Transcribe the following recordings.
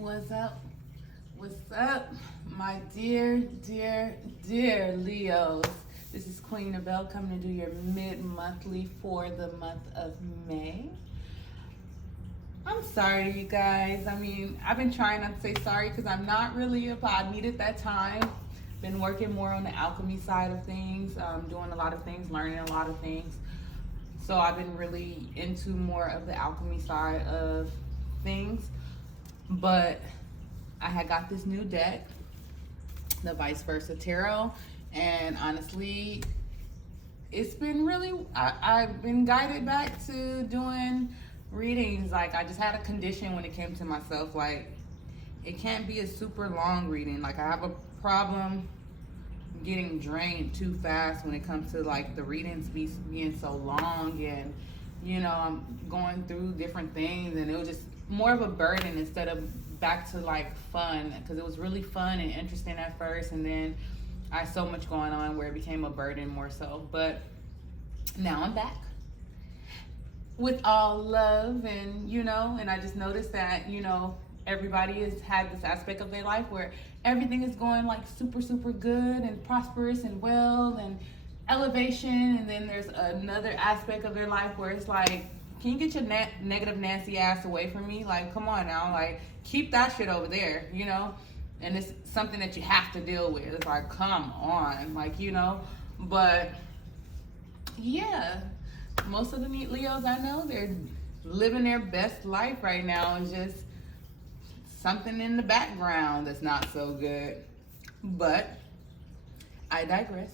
What's up? What's up, my dear Leos? This is Queen Navel coming to do your mid-monthly for the month of May. I'm sorry, you guys. I've been trying not to say sorry because I'm not really I needed that time. Been working more on the alchemy side of things, doing a lot of things, learning a lot of things. So I've been really into more of the alchemy side of things. But I had got this new deck, the Vice Versa Tarot, and honestly, it's been really, I've been guided back to doing readings. Like, I just had a condition when it came to myself, like, it can't be a super long reading. Like, I have a problem getting drained too fast when it comes to, like, the readings being so long, and, you know, I'm going through different things, and it was just more of a burden instead of back to like fun, because it was really fun and interesting at first, and then I had so much going on where it became a burden more so. But now I'm back with all love, and and I just noticed that everybody has had this aspect of their life where everything is going like super good and prosperous and well and elevation, and then there's another aspect of their life where it's like, can you get your negative Nancy ass away from me? Like, come on now, like, keep that shit over there, And it's something that you have to deal with. It's like, come on, like, But, yeah, most of the neat Leos I know, they're living their best life right now. It's just something in the background that's not so good. But I digress.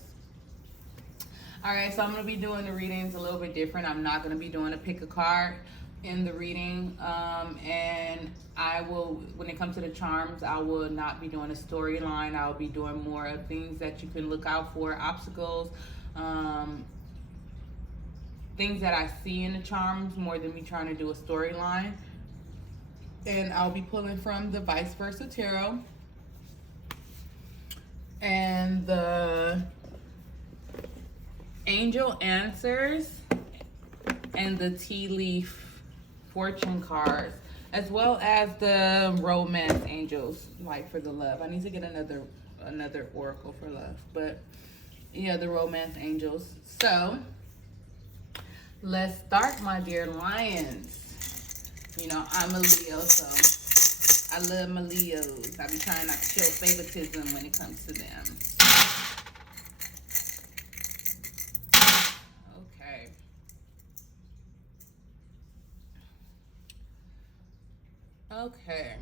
All right, so I'm going to be doing the readings a little bit different. I'm not going to be doing a pick a card in the reading. And I will, when it comes to the charms, I will not be doing a storyline. I'll be doing more of things that you can look out for, obstacles, things that I see in the charms more than me trying to do a storyline. And I'll be pulling from the Vice Versa Tarot and the Angel Answers and the Tea Leaf Fortune cards, as well as the Romance Angels, like for the love. I need to get another Oracle for love, but yeah, the Romance Angels. So let's start, my dear Lions. I'm a Leo, so I love my Leos. I be trying not to show favoritism when it comes to them. Okay.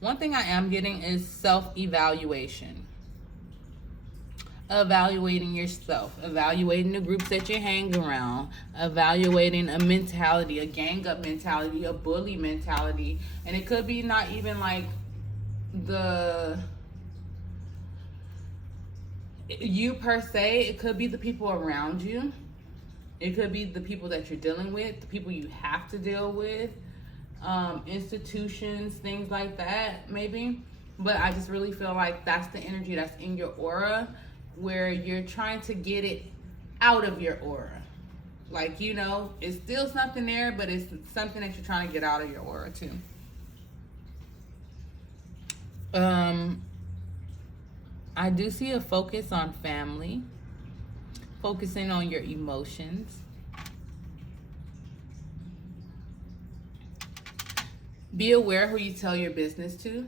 One thing I am getting is self-evaluation. Evaluating yourself, evaluating the groups that you hang around, evaluating a mentality, a gang-up mentality, a bully mentality. And it could be not even like you per se. It could be the people around you. It could be the people that you're dealing with, the people you have to deal with. Institutions, things like that, maybe. But I just really feel like that's the energy that's in your aura, where you're trying to get it out of your aura. Like, it's still something there, but it's something that you're trying to get out of your aura too. I do see a focus on family, focusing on your emotions. Be aware who you tell your business to,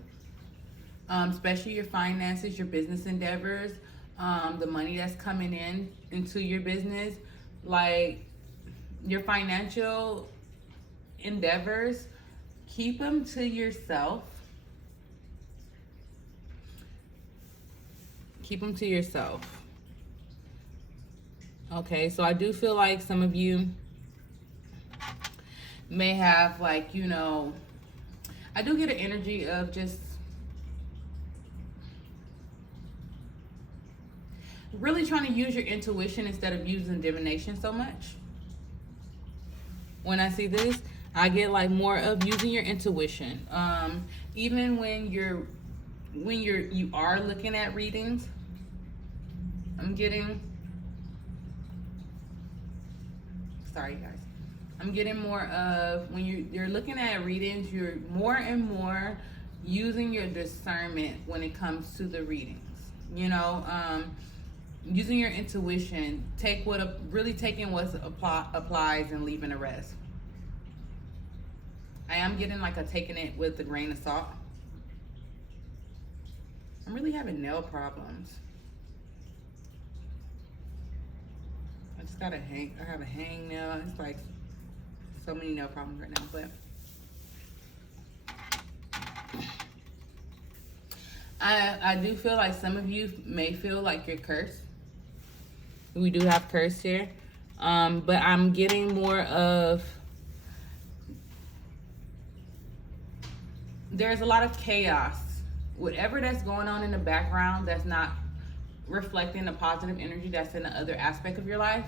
especially your finances, your business endeavors, the money that's coming into your business, like your financial endeavors. Keep them to yourself. Keep them to yourself. Okay, so I do feel like some of you may have, like, I do get an energy of just really trying to use your intuition instead of using divination so much. When I see this, I get like more of using your intuition. Even when you are looking at readings, I'm getting, sorry guys, I'm getting more of when you're looking at readings, you're more and more using your discernment when it comes to the readings. You know, using your intuition, really taking what applies and leaving the rest. I am getting like a taking it with a grain of salt. I'm really having nail problems. I just got I have a hang nail. It's like so many nail problems right now, but I do feel like some of you may feel like you're cursed. We do have curse here. But I'm getting more of, there's a lot of chaos. Whatever that's going on in the background that's not reflecting the positive energy that's in the other aspect of your life,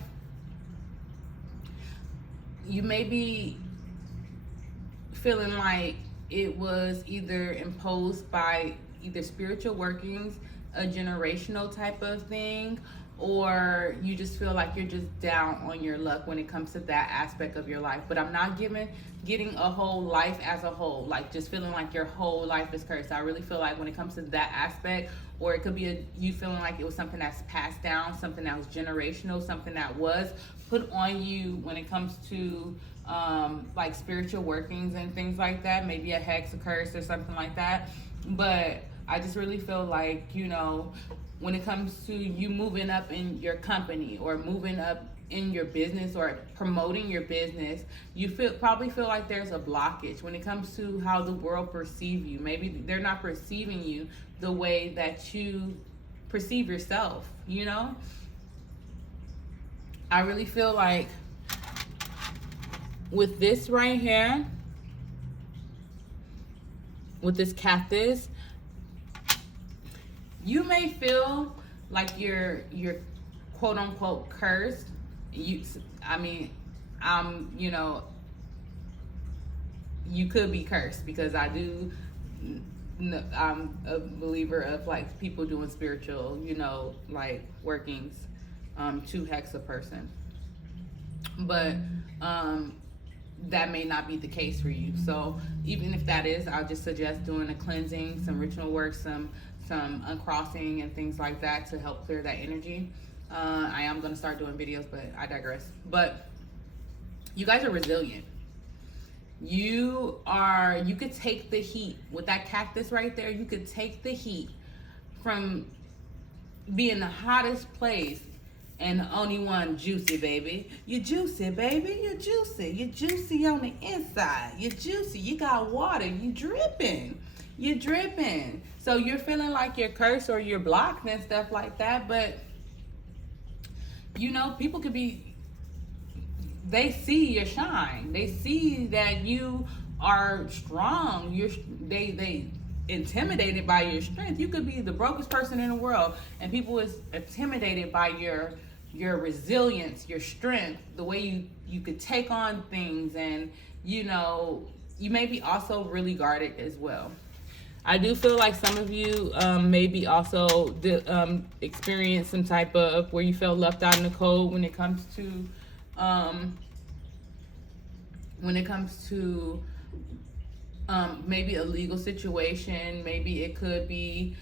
you may be feeling like it was either imposed by either spiritual workings, a generational type of thing, or you just feel like you're just down on your luck when it comes to that aspect of your life. But I'm not getting a whole life as a whole, like just feeling like your whole life is cursed. I really feel like when it comes to that aspect, or it could be you feeling like it was something that's passed down, something that was generational, something that was put on you when it comes to like spiritual workings and things like that, maybe a hex, a curse, or something like that. But I just really feel like, you know, when it comes to you moving up in your company or moving up in your business or promoting your business, you probably feel like there's a blockage when it comes to how the world perceives you. Maybe they're not perceiving you the way that you perceive yourself, you know? I really feel like with this right here, with this cactus, you may feel like you're quote unquote cursed. You know, you could be cursed because I'm a believer of like people doing spiritual, you know, like workings to hex a person. But that may not be the case for you. So even if that is, I'll just suggest doing a cleansing, some ritual work, some uncrossing and things like that to help clear that energy. I am going to start doing videos, but I digress. But you guys are resilient. You could take the heat with that cactus right there. You could take the heat from being the hottest place and the only one juicy, baby. You're juicy, baby. You're juicy. You're juicy on the inside. You're juicy. You got water. You dripping. You're dripping. So you're feeling like you're cursed or you're blocked and stuff like that. But, you know, people could be, they see your shine. They see that you are strong. They intimidated by your strength. You could be the brokest person in the world, and people is intimidated by your resilience, your strength, the way you could take on things, and you know, you may be also really guarded as well. I do feel like some of you maybe also experience some type of where you felt left out in the cold when it comes to maybe a legal situation. Maybe it could be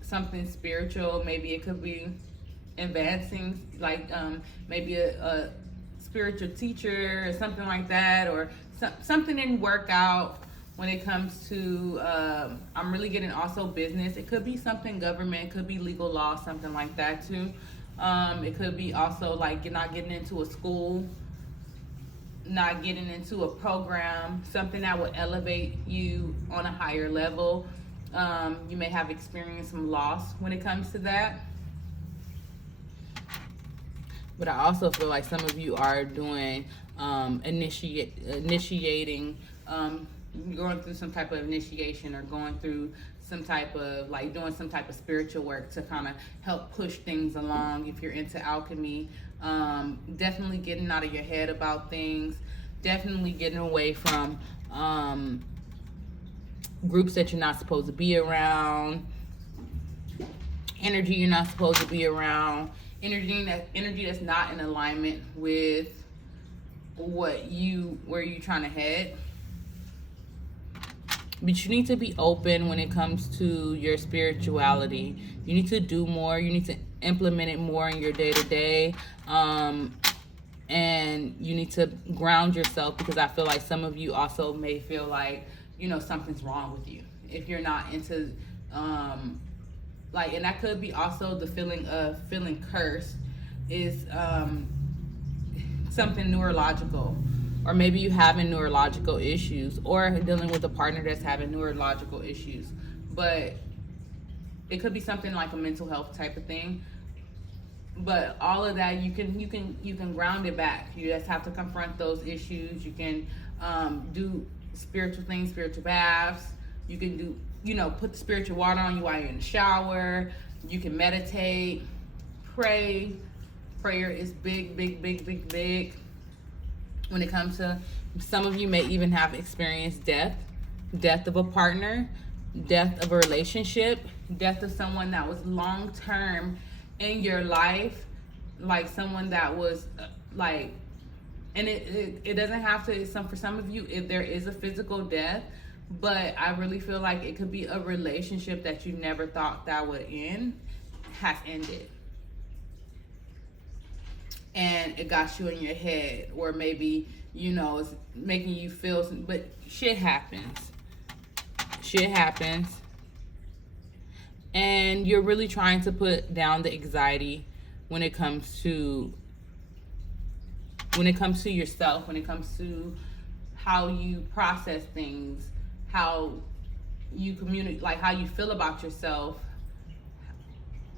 something spiritual. Maybe it could be advancing, like maybe a spiritual teacher or something like that, or something didn't work out when it comes to I'm really getting also business. It could be something government, it could be legal law, something like that too. It could be also like you're not getting into a school, not getting into a program, something that would elevate you on a higher level. You may have experienced some loss when it comes to that. But I also feel like some of you are doing initiating, going through some type of initiation, or going through some type of like doing some type of spiritual work to kind of help push things along. If you're into alchemy, definitely getting out of your head about things, definitely getting away from groups that you're not supposed to be around, energy you're not supposed to be around, energy that's not in alignment with where you trying to head. But you need to be open when it comes to your spirituality. You need to do more. You need to implement it more in your day to day. And you need to ground yourself, because I feel like some of you also may feel like, something's wrong with you if you're not into, and that could be also the feeling of feeling cursed is something neurological, or maybe you having neurological issues, or dealing with a partner that's having neurological issues. But it could be something like a mental health type of thing. But all of that, you can ground it back. You just have to confront those issues. You can do spiritual things, spiritual baths. You can do, put the spiritual water on you while you're in the shower. You can meditate, pray. Prayer is big, big, big, big, big. When it comes to, some of you may even have experienced death of a partner, death of a relationship, death of someone that was long term in your life, like someone that was and it doesn't have to, for some of you, if there is a physical death, but I really feel like it could be a relationship that you never thought that would end, has ended. And it got you in your head, or maybe, it's making you feel but shit happens. And you're really trying to put down the anxiety when it comes to yourself, when it comes to how you process things, how you communicate, like how you feel about yourself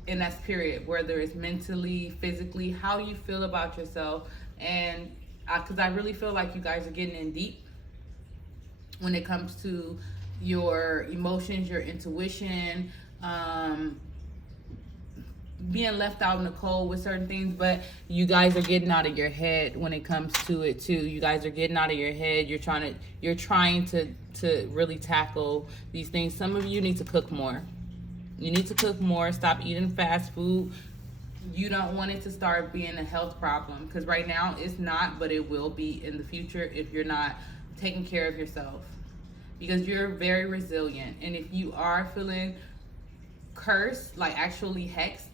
in that period, whether it's mentally, physically, how you feel about yourself. And because I really feel like you guys are getting in deep when it comes to your emotions, your intuition, being left out in the cold with certain things. But you guys are getting out of your head when it comes to it too. You guys are getting out of your head. You're trying to really tackle these things. Some of you need to cook more. You need to cook more. Stop eating fast food. You don't want it to start being a health problem, because right now it's not, but it will be in the future if you're not taking care of yourself, because you're very resilient. And if you are feeling cursed, like actually hexed,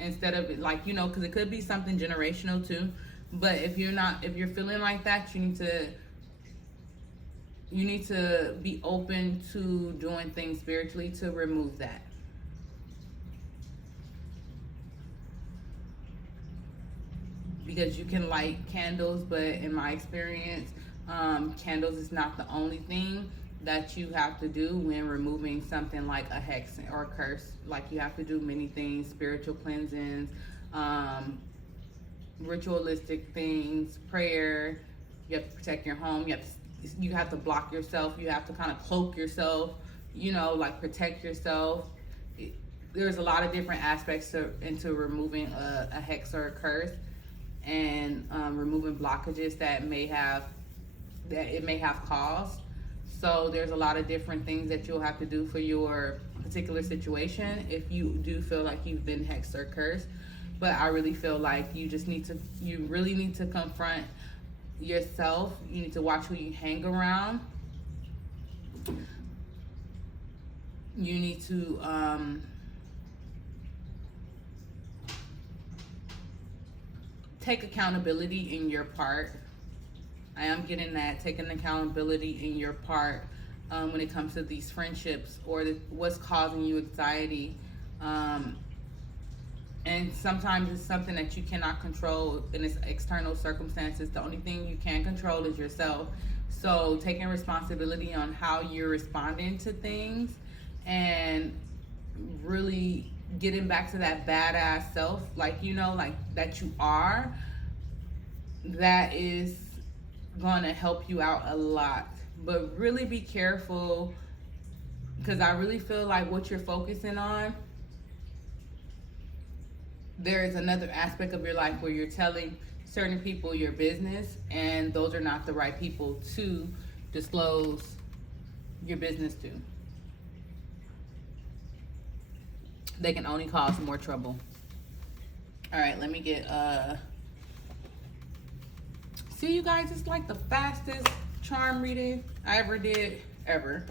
instead of because it could be something generational too. But if you're feeling like that, you need to be open to doing things spiritually to remove that. Because you can light candles, but in my experience, candles is not the only thing that you have to do when removing something like a hex or a curse. Like, you have to do many things: spiritual cleansings, ritualistic things, prayer. You have to protect your home. You have to block yourself. You have to kind of cloak yourself, protect yourself. There's a lot of different aspects into removing a hex or a curse, and removing blockages that it may have caused. So there's a lot of different things that you'll have to do for your particular situation if you do feel like you've been hexed or cursed. But I really feel like you really need to confront yourself. You need to watch who you hang around. You need to take accountability in your part. I am getting that, taking accountability in your part when it comes to these friendships, or what's causing you anxiety. And sometimes it's something that you cannot control, and it's external circumstances. The only thing you can control is yourself. So taking responsibility on how you're responding to things, and really getting back to that badass self, that you are, that is gonna help you out a lot. But really be careful, because I really feel like what you're focusing on, there is another aspect of your life where you're telling certain people your business, and those are not the right people to disclose your business to. They can only cause more trouble. All right, let me get See, you guys, it's like the fastest charm reading I ever did, ever.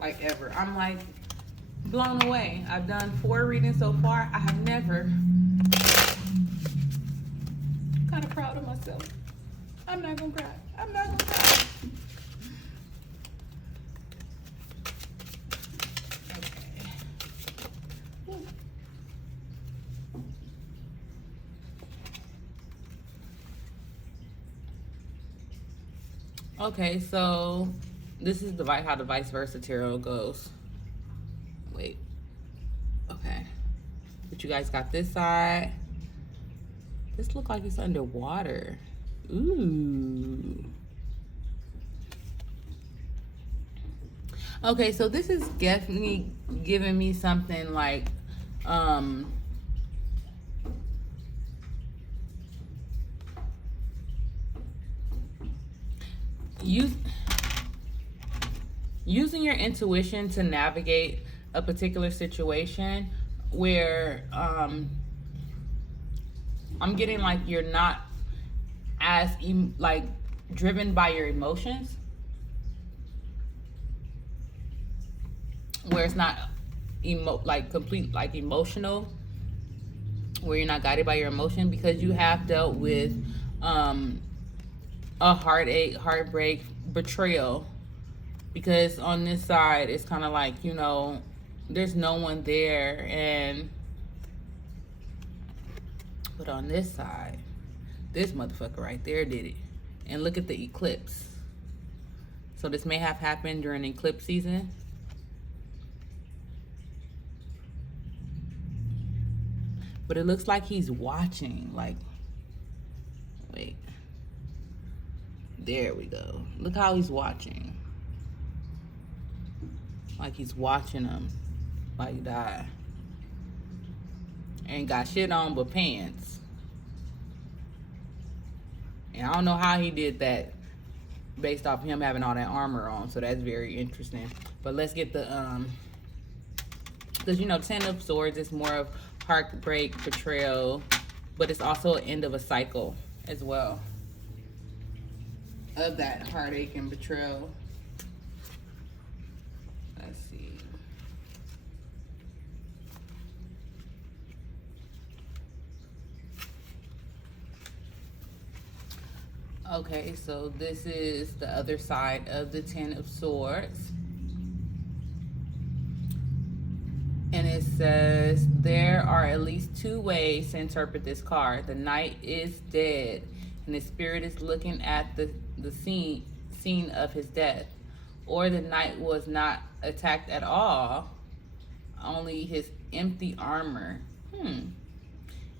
Like, ever. I'm like blown away. I've done 4 readings so far. I have never. I'm kind of proud of myself. I'm not gonna cry. I'm not gonna cry. Okay, so this is how the vice versa tarot goes. Wait. Okay. But you guys got this side. This looks like it's underwater. Ooh. Okay, so this is definitely giving me something like using your intuition to navigate a particular situation where I'm getting like you're not as like driven by your emotions, where it's not complete like emotional, where you're not guided by your emotion, because you have dealt with a heartache, heartbreak, betrayal. Because on this side, it's kind of like, you know, there's no one there. But on this side, this motherfucker right there did it. And look at the eclipse. So this may have happened during eclipse season. But it looks like he's watching. Like, wait. There we go. Look how he's watching. Like he's watching them like die. Ain't got shit on but pants. And I don't know how he did that based off him having all that armor on. So that's very interesting. But let's get the because you know, 10 of Swords is more of heartbreak, betrayal, but it's also an end of a cycle as well of that heartache and betrayal. Let's see. Okay, so this is the other side of the 10 of Swords. And it says, there are at least 2 ways to interpret this card. The knight is dead, and the spirit is looking at the scene of his death. Or the knight was not attacked at all, only his empty armor.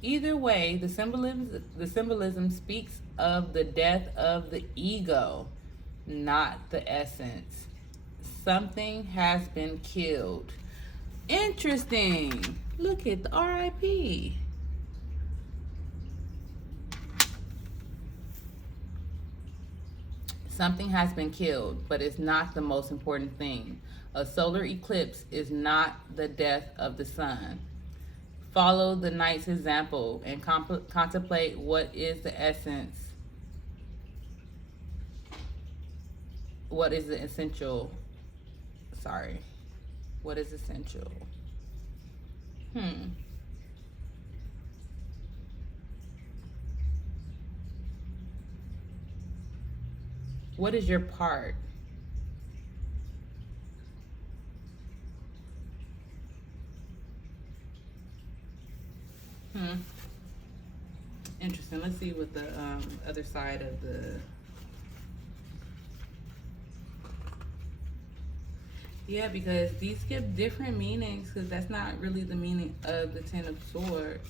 Either way, the symbolism speaks of the death of the ego, not the essence. Something has been killed. Interesting. Look at the RIP. Something has been killed, but it's not the most important thing. A solar eclipse is not the death of the sun. Follow the knight's example and contemplate what is the essence. What is the essential? Sorry. What is essential? What is your part? Interesting. Let's see what the other side of the... Yeah, because these give different meanings, because that's not really the meaning of the 10 of Swords.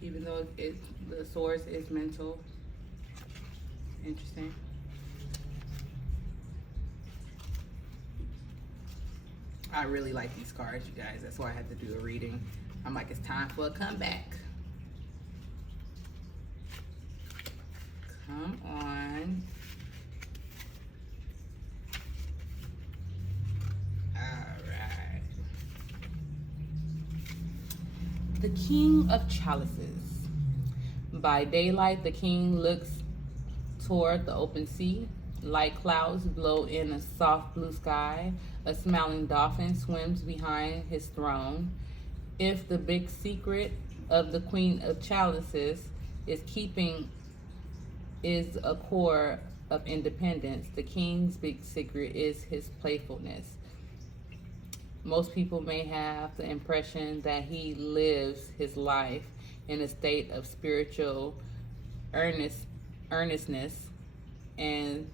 Even though the Swords is mental. Interesting. I really like these cards, you guys. That's why I had to do a reading. I'm like, it's time for a comeback. Come on. All right. The King of Chalices. By daylight, the king looks toward the open sea. Light clouds blow in a soft blue sky. A smiling dolphin swims behind his throne. If the big secret of the Queen of Chalices is a core of independence, the king's big secret is his playfulness. Most people may have the impression that he lives his life in a state of spiritual earnestness and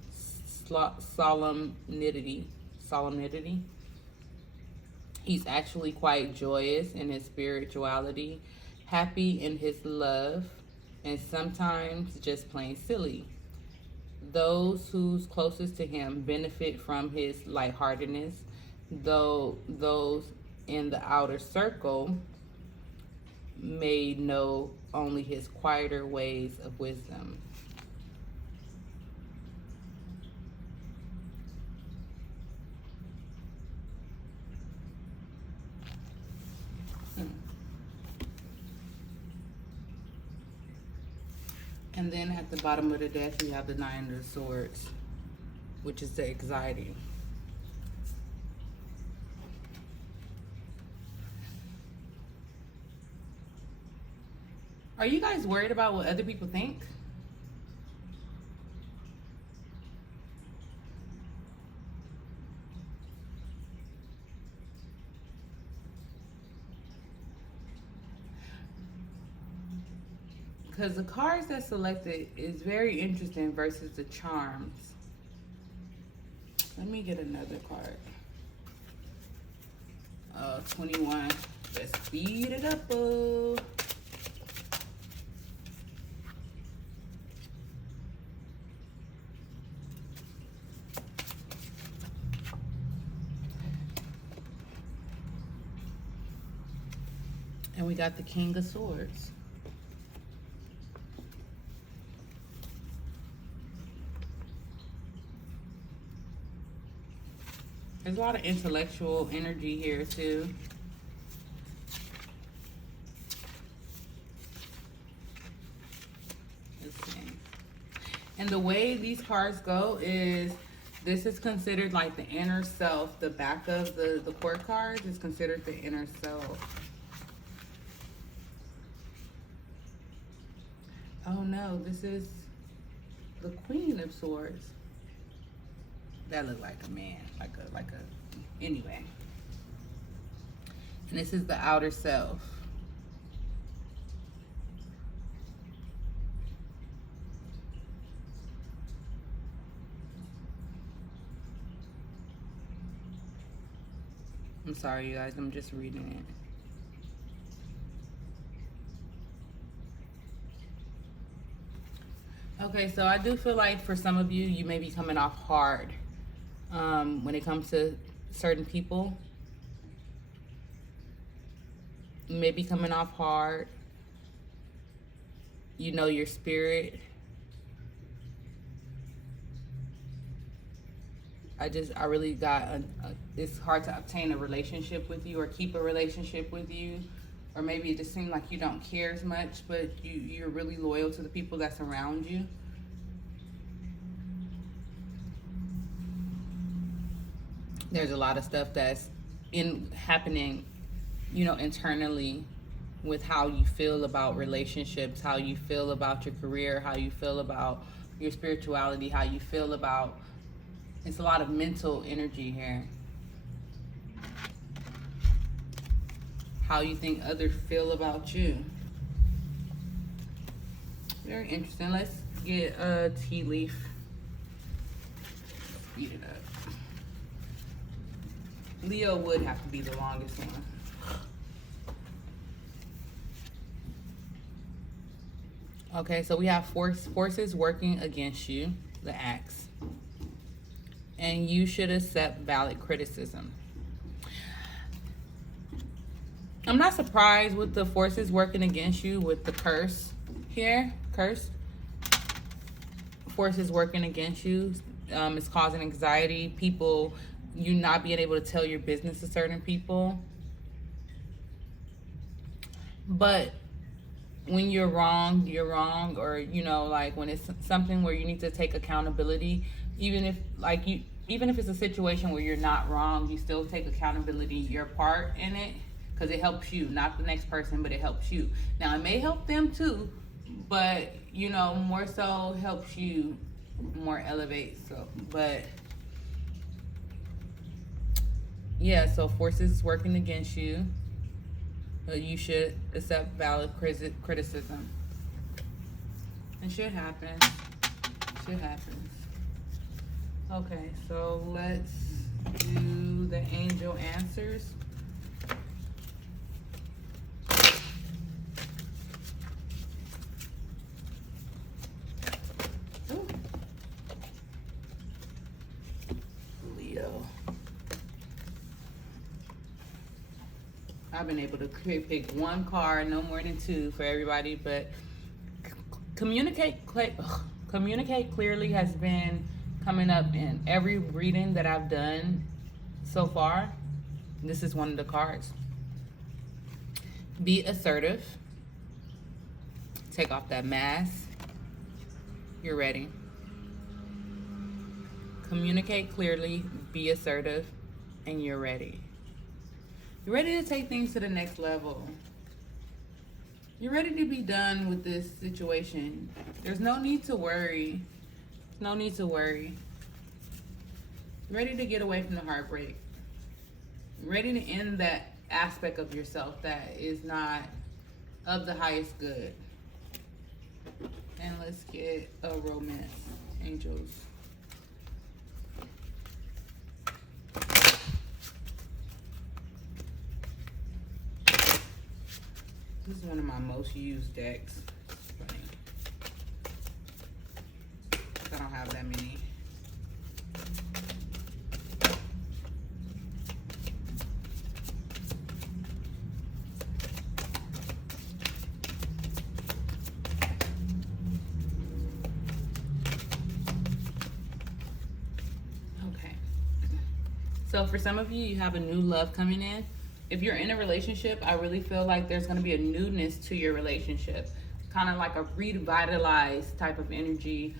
solemnity. He's actually quite joyous in his spirituality, happy in his love, and sometimes just plain silly. Those who's closest to him benefit from his lightheartedness, though those in the outer circle may know only his quieter ways of wisdom. And then at the bottom of the deck, we have the Nine of Swords, which is the anxiety. Are you guys worried about what other people think? Because the cards that selected is very interesting versus the charms. Let me get another card. 21. Let's speed it up. And we got the King of Swords. There's a lot of intellectual energy here too. Let's see. And the way these cards go is, this is considered like the inner self. The back of the court cards is considered the inner self. Oh no, this is the Queen of Swords. That looked like a man, anyway. And this is the outer self. I'm sorry, you guys, I'm just reading it. Okay, so I do feel like for some of you, you may be coming off hard when it comes to certain people. You may be coming off hard. You know your spirit. I really got, it's hard to obtain a relationship with you or keep a relationship with you. Or maybe it just seems like you don't care as much, but you're really loyal to the people that's around you. There's a lot of stuff that's happening, internally with how you feel about relationships, how you feel about your career, how you feel about your spirituality, how you feel about, it's a lot of mental energy here. How you think others feel about you. Very interesting. Let's get a tea leaf. Speed it up. Leo would have to be the longest one. Okay, so we have forces working against you, the axe. And you should accept valid criticism. I'm not surprised with the forces working against you with the curse here. Curse. Forces working against you. It's causing anxiety. People, you not being able to tell your business to certain people. But when you're wrong, or you know, like when it's something where you need to take accountability, even if like you even if it's a situation where you're not wrong, you still take accountability, your part in it, because it helps you, not the next person, but it helps you. Now it may help them too, but you know, more so helps you more elevate. So but yeah, so forces working against you. You should accept valid criticism. It should happen. Should happen. Okay, so let's do the angel answers. Ooh. Leo. I've been able to pick one card, no more than two for everybody, but communicate clearly has been coming up in every reading that I've done so far. This is one of the cards. Be assertive. Take off that mask. You're ready. Communicate clearly, be assertive, and you're ready. You're ready to take things to the next level. You're ready to be done with this situation. There's no need to worry. No need to worry. You're ready to get away from the heartbreak. You're ready to end that aspect of yourself that is not of the highest good. And let's get a romance, angels. This is one of my most used decks. It's funny. I don't have that many. Okay. So for some of you, you have a new love coming in. If you're in a relationship, I really feel like there's going to be a newness to your relationship, kind of like a revitalized type of energy.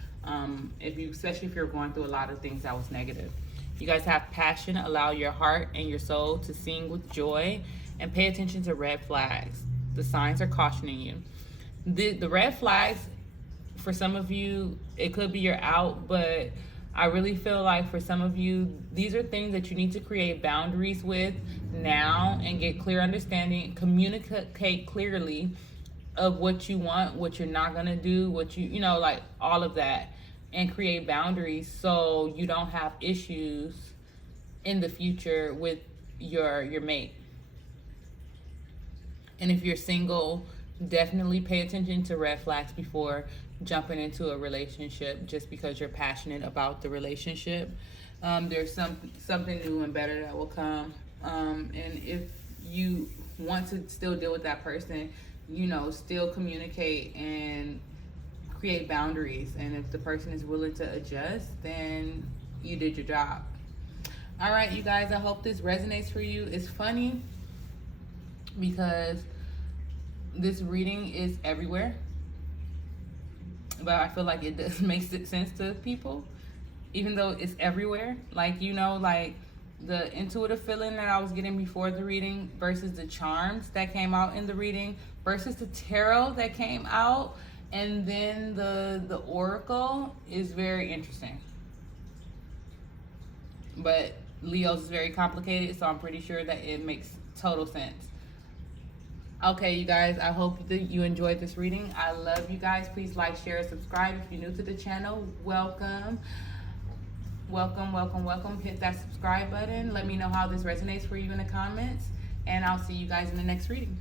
Especially if you're going through a lot of things that was negative. You guys have passion. Allow your heart and your soul to sing with joy, and pay attention to red flags. The signs are cautioning you. The red flags, for some of you, it could be you're out, but I really feel like for some of you, these are things that you need to create boundaries with now and get clear understanding, communicate clearly of what you want, what you're not going to do, what you know, like all of that, and create boundaries so you don't have issues in the future with your mate. And if you're single, definitely pay attention to red flags before jumping into a relationship just because you're passionate about the relationship. There's something new and better that will come. And if you want to still deal with that person, you know, still communicate and create boundaries. And if the person is willing to adjust, then you did your job. All right, you guys, I hope this resonates for you. It's funny because this reading is everywhere, but I feel like it does make sense to people, even though it's everywhere. Like, you know, like the intuitive feeling that I was getting before the reading versus the charms that came out in the reading versus the tarot that came out, and then the oracle is very interesting. But Leo's is very complicated, so I'm pretty sure that it makes total sense. Okay, you guys, I hope that you enjoyed this reading. I love you guys. Please like, share, and subscribe. If you're new to the channel, welcome. Welcome, welcome, welcome. Hit that subscribe button. Let me know how this resonates for you in the comments. And I'll see you guys in the next reading.